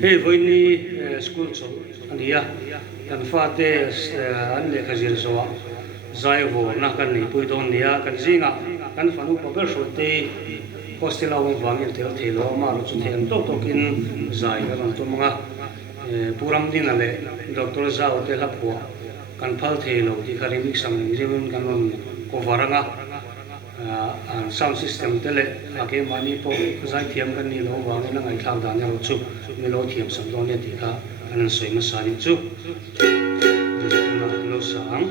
Hey, voi ni school cho ania kan fate an le khazir zo zai vo na kan ni pui don nia kan zinga kan fanu paper shote hostel awang wangil tel thelo ma lo chu then tok in zai kan to mga puram din ale doctor zao te lapwa kan phal thelo ti kharimik sam ni reun kan on ko waranga sound system tele ake mani po zai thiam kan ni lo wang na ngai thang dan lo chu mi lo thiam sam don ne ti kha an soi ma sa ni chu na lo sang